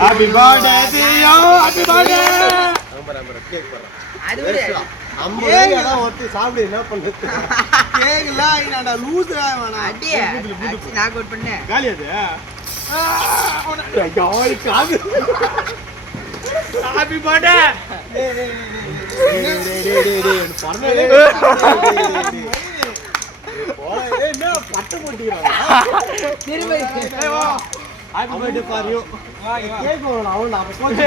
Happy birthday to you happy birthday number cake போறேன் அது ஒரு அம்மா தான் ஒட்டி சாப்பிடு என்ன பண்றது கேக்ல என்னடா லூஸ் வேணா அடி நான் கோட் பண்ணு காலி அது யாய் காது ஹாப்பி பர்த்டே டேய் பர்னே ஓ என்ன பட்டு போட்டிறாங்க திரும்ப ஏய் வா happy birthday for you cake போறோம் அவன் நான் போட்டு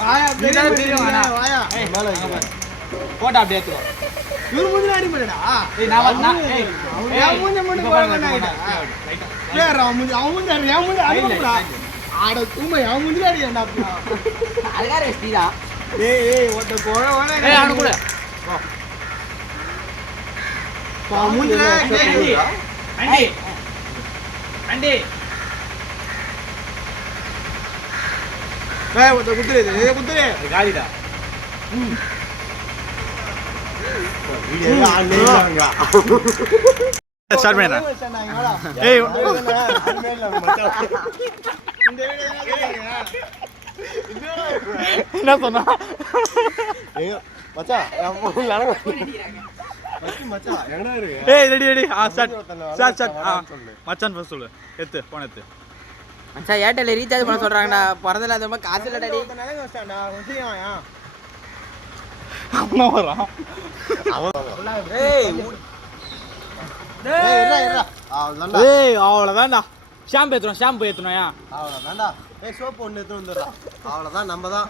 வாயா நீதான் தெரியும் வாடா. வாயா மேல போட்டோ அப்படியே எடுத்துக்கோ இவரு மூஞ்சில அடி பண்ணடா ஏய் நான் ஏய் அவன் மூஞ்சி மட்டும் போறடா ஏய் அவன் மூஞ்சி அடிடா ஆட தூமை அவன் மூஞ்சில அடிடா அழகா ஸ்டீடா ஏய் ஒட்ட கோழ வாடா ஏய் அவன கூட அவன் மூஞ்சில அண்டி அண்டி ஏய் ஒட்ட குத்துறே காலிடா வீடியோ ஆன்லைன்ல ஸ்டார்ட் பண்ணிடுறேன் ஏய் என்ன சொன்னா மச்சான் மச்சான் எங்கடா இருக்கு ஏய் ரெடி ஸ்டார்ட் மச்சான் ஃபர்ஸ்ட் சொல்லு எத்து போன் எத்து மச்சான் ஏர்டெல் ரீசார்ஜ் பண்ண சொல்றாங்கடா பிறந்தல அந்த மாதிரி காசு இல்லடா அவனா வரான் ஏய் ஏய் அவ்வளவுதான்டா ஷாம்பு ஏத்துறோம் அவ்வளவுதான்டா ஏய் சோப்பு ஒன்னு எடுத்து வந்துடுறா அவ்வளவுதான் நம்ம தான்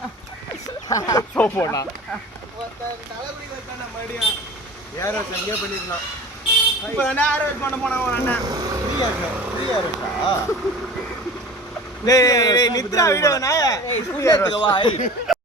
சோப்போடா தலைகுடி வச்சானே மறுபடியும் ஏரோ செஞ்சே பண்ணிக்கலாம் இப்போ தானே ஆர்வேஸ் பண்ண போனா ஒரு அண்ணன் ஃப்ரீயா இருக்கா டேய் நித்ரா வீடியோ நாயே ஏய் ஸ்கூல் எடுத்துக்கோ வா ஏய்